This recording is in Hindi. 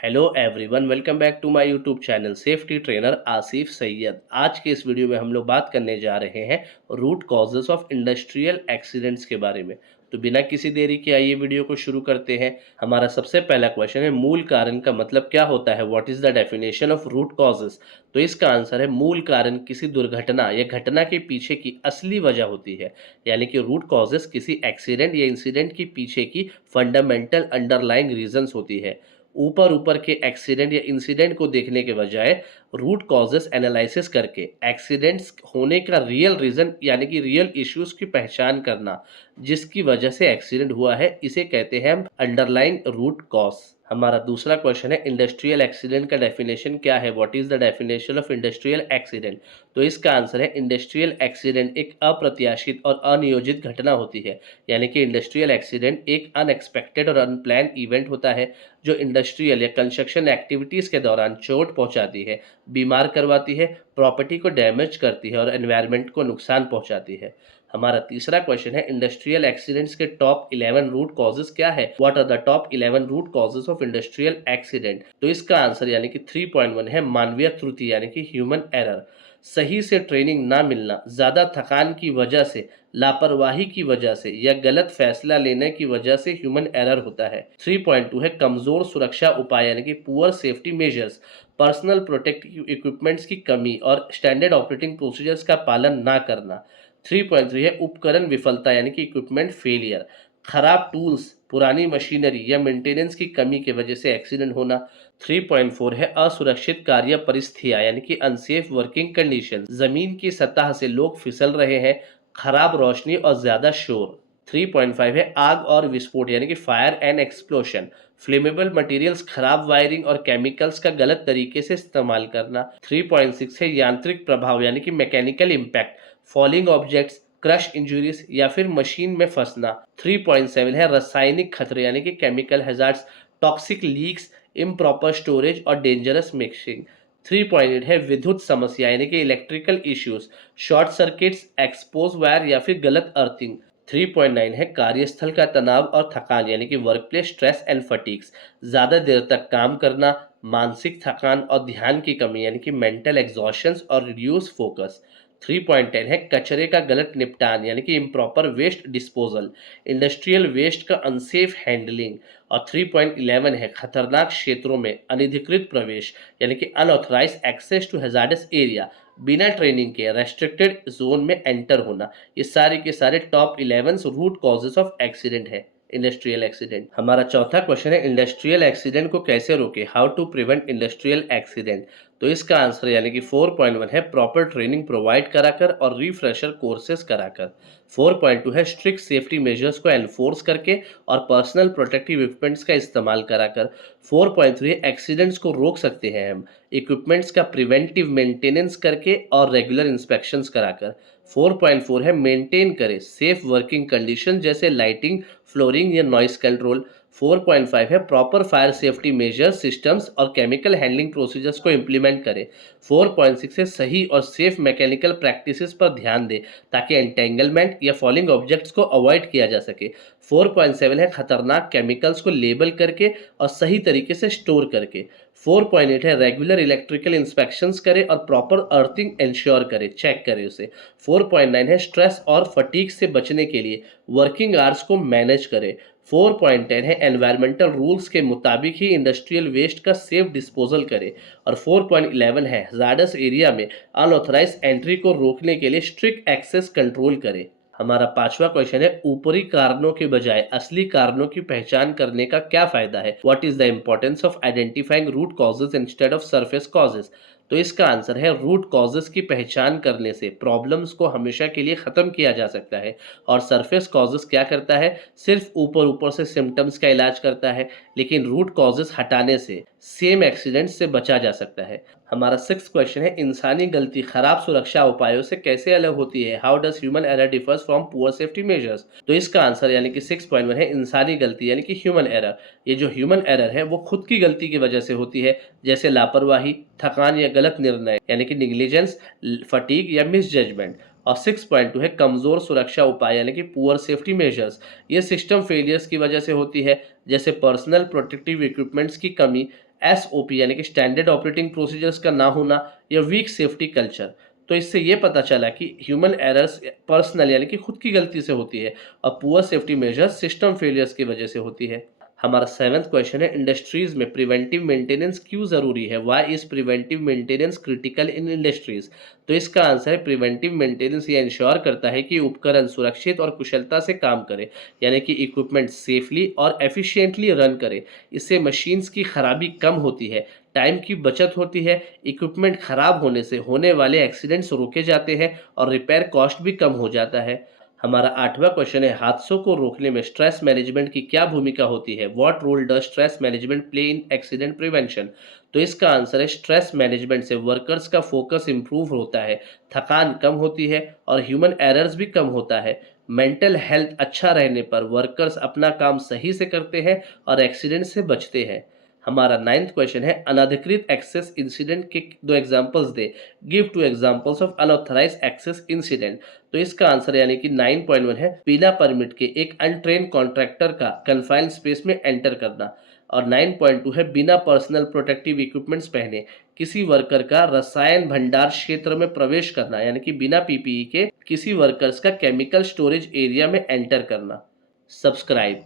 Hello everyone, welcome back to my YouTube channel safety trainer Asif Sayyed. आज के इस वीडियो में हम लोग बात करने जा रहे हैं root causes of industrial accidents के बारे में। तो बिना किसी देरी के आइए वीडियो को शुरू करते हैं। हमारा सबसे पहला क्वेश्चन है, मूल कारण का मतलब क्या होता है? What is the definition of root causes? तो इसका आंसर है, मूल कारण किसी दुर्घटना या घटना के पीछे की असली वजह होती है। यानी कि रूट कॉजेस किसी एक्सीडेंट या इंसिडेंट के पीछे की फंडामेंटल अंडरलाइंग रीजंस होती है। ऊपर ऊपर के एक्सीडेंट या इंसिडेंट को देखने के बजाय रूट कॉजेस एनालिसिस करके एक्सीडेंट्स होने का रियल रीजन यानी कि रियल इश्यूज की पहचान करना, जिसकी वजह से एक्सीडेंट हुआ है, इसे कहते हैं हम अंडरलाइंग रूट कॉज। हमारा दूसरा क्वेश्चन है, इंडस्ट्रियल एक्सीडेंट का डेफिनेशन क्या है? What is the definition of industrial accident? तो इसका आंसर है, इंडस्ट्रियल एक्सीडेंट एक अप्रत्याशित और अनियोजित घटना होती है। यानी कि इंडस्ट्रियल एक्सीडेंट एक अनएक्सपेक्टेड और अनप्लान इवेंट होता है जो इंडस्ट्रियल या कंस्ट्रक्शन एक्टिविटीज़ के दौरान चोट पहुंचाती है, बीमार करवाती है, प्रॉपर्टी को डैमेज करती है और एनवायरनमेंट को नुकसान पहुंचाती है। हमारा तीसरा क्वेश्चन है, इंडस्ट्रियल एक्सीडेंट्स के टॉप 11 रूट कॉजेज क्या है? What are the top 11 root causes of industrial accident? तो इसका आंसर यानी कि 3.1 है, मानवीय त्रुटि यानी कि ह्यूमन एरर। सही से ट्रेनिंग ना मिलना, ज़्यादा थकान की वजह से, लापरवाही की वजह से या गलत फैसला लेने की वजह से ह्यूमन एरर होता है। 3.2 है, कमज़ोर सुरक्षा उपाय यानी कि poor safety measures. Personal protective equipments की कमी और स्टैंडर्ड ऑपरेटिंग प्रोसीजर्स का पालन ना करना। 3.3 है, उपकरण विफलता यानी कि इक्विपमेंट फेलियर। खराब टूल्स, पुरानी मशीनरी या मेंटेनेंस की कमी की वजह से एक्सीडेंट होना। 3.4 है, असुरक्षित कार्य परिस्थितियां यानी कि अनसेफ वर्किंग कंडीशन। जमीन की सतह से लोग फिसल रहे हैं, खराब रोशनी और ज्यादा शोर। 3.5 है, आग और विस्फोट यानी कि fire and explosion. Flammable materials, खराब वायरिंग और केमिकल्स का गलत तरीके से इस्तेमाल करना। 3.6 है, यांत्रिक प्रभाव यानी कि mechanical impact. Falling objects, crush injuries या फिर मशीन में फंसना। 3.7 है, रासायनिक खतरे यानी कि chemical hazards, toxic leaks, improper storage और डेंजरस मिक्सिंग। 3.8 है, विद्युत समस्या यानी कि electrical issues, short circuits, expose wire या फिर गलत अर्थिंग। 3.9 है, कार्यस्थल का तनाव और थकान यानी कि वर्क प्लेस स्ट्रेस एंड फटीग्स, ज़्यादा देर तक काम करना, मानसिक थकान और ध्यान की कमी यानी कि मेंटल एग्जॉशंस और रिड्यूस फोकस। 3.10 है, कचरे का गलत निपटान यानी कि improper waste disposal, industrial waste का अनसेफ हैंडलिंग। और 3.11 है, खतरनाक क्षेत्रों में अनधिकृत प्रवेश यानी कि unauthorised access to hazardous area, बिना ट्रेनिंग के रेस्ट्रिक्टेड जोन में एंटर होना। ये सारे के सारे top 11 root causes of accident है, इंडस्ट्रियल एक्सीडेंट। हमारा चौथा क्वेश्चन है, इंडस्ट्रियल एक्सीडेंट को कैसे रोके? How to prevent industrial accident? तो इसका आंसर यानी कि 4.1 है, प्रॉपर ट्रेनिंग प्रोवाइड कराकर और रिफ्रेशर कोर्सेज कराकर। 4.2 है, स्ट्रिक्ट सेफ्टी मेजर्स को एनफोर्स करके और पर्सनल प्रोटेक्टिव इक्विपमेंट्स का इस्तेमाल कराकर। 4.3 एक्सीडेंट्स को रोक सकते हैं हम इक्विपमेंट्स का प्रिवेंटिव मेंटेनेंस करके और रेगुलर इंस्पेक्शंस कराकर। 4.4 है, मेंटेन करें सेफ वर्किंग कंडीशन जैसे लाइटिंग, फ्लोरिंग या नॉइस कंट्रोल। 4.5 है, proper fire safety measures, systems और केमिकल हैंडलिंग प्रोसीजर्स को इम्प्लीमेंट करें। 4.6 है, सही और सेफ मैकेनिकल प्रैक्टिसेस पर ध्यान दें ताकि एंटेंगलमेंट या फॉलिंग ऑब्जेक्ट्स को अवॉइड किया जा सके। 4.7 है, खतरनाक केमिकल्स को लेबल करके और सही तरीके से स्टोर करके। 4.8 है, रेगुलर इलेक्ट्रिकल इंस्पेक्शंस करें और प्रॉपर अर्थिंग इंश्योर करें, चेक करें उसे। 4.9 है, स्ट्रेस और फटीग से बचने के लिए वर्किंग आवर्स को मैनेज करें। 4.10 है, एनवायरमेंटल रूल्स के मुताबिक ही इंडस्ट्रियल वेस्ट का सेफ डिस्पोजल करें। और 4.11 है, हैजार्डस एरिया में अनऑथराइज एंट्री को रोकने के लिए स्ट्रिक्ट एक्सेस कंट्रोल करें। हमारा पांचवा क्वेश्चन है, ऊपरी कारणों के बजाय असली कारणों की पहचान करने का क्या फायदा है? What is the importance of identifying root causes instead of surface causes? तो इसका आंसर है, रूट कॉजेज की पहचान करने से प्रॉब्लम्स को हमेशा के लिए ख़त्म किया जा सकता है। और सरफेस कॉजेज क्या करता है? सिर्फ ऊपर ऊपर से सिम्टम्स का इलाज करता है, लेकिन रूट कॉजेज हटाने से सेम एक्सीडेंट से बचा जा सकता है। हमारा सिक्स क्वेश्चन है, इंसानी गलती खराब सुरक्षा उपायों से कैसे अलग होती है? How does human error differs from poor safety measures? तो इसका आंसर यानी कि 6.1 है, इंसानी गलती यानी कि ह्यूमन एरर। ये जो ह्यूमन एरर है वो खुद की गलती की वजह से होती है, जैसे लापरवाही, थकान या गलत निर्णय यानी कि निग्लिजेंस, फटीग या मिसजजमेंट। और 6.2 है, कमज़ोर सुरक्षा उपाय यानी कि पुअर सेफ्टी मेजर्स। ये सिस्टम फेलियर्स की वजह से होती है, जैसे पर्सनल प्रोटेक्टिव इक्विपमेंट्स की कमी, एसओपी यानी कि स्टैंडर्ड ऑपरेटिंग प्रोसीजर्स का ना होना या वीक सेफ्टी कल्चर। तो इससे ये पता चला कि ह्यूमन एरर्स पर्सनल यानी कि खुद की गलती से होती है और poor safety measures system failures की वजह से होती है। हमारा 7th क्वेश्चन है, इंडस्ट्रीज में प्रिवेंटिव मेंटेनेंस क्यों जरूरी है? Why is preventive maintenance critical in industries? तो इसका आंसर है, प्रिवेंटिव मेंटेनेंस ये इंश्योर करता है कि उपकरण सुरक्षित और कुशलता से काम करे, यानी कि इक्विपमेंट सेफली और एफिशिएंटली रन करे। इससे मशीन्स की खराबी कम होती है, टाइम की बचत होती है, इक्विपमेंट खराब होने से होने वाले एक्सीडेंट्स रोके जाते हैं और रिपेयर कॉस्ट भी कम हो जाता है। हमारा 8वां क्वेश्चन है, हादसों को रोकने में स्ट्रेस मैनेजमेंट की क्या भूमिका होती है? What role does stress management play in accident prevention? तो इसका आंसर है, स्ट्रेस मैनेजमेंट से वर्कर्स का फोकस इंप्रूव होता है, थकान कम होती है और ह्यूमन एरर्स भी कम होता है। मेंटल हेल्थ अच्छा रहने पर वर्कर्स अपना काम सही से करते हैं और एक्सीडेंट से बचते हैं। हमारा 9th क्वेश्चन है, अनधिकृत एक्सेस इंसिडेंट के दो एग्जांपल्स दे। Give two examples of unauthorised access incident. तो इसका आंसर यानी कि 9.1 है, बिना परमिट के एक अनट्रेन कॉन्ट्रैक्टर का कन्फाइंड स्पेस में एंटर करना। और 9.2 है, बिना पर्सनल प्रोटेक्टिव इक्विपमेंट्स पहने किसी वर्कर का रसायन भंडार क्षेत्र में प्रवेश करना, यानी कि बिना पीपीई के किसी वर्कर्स का केमिकल स्टोरेज एरिया में एंटर करना। सब्सक्राइब।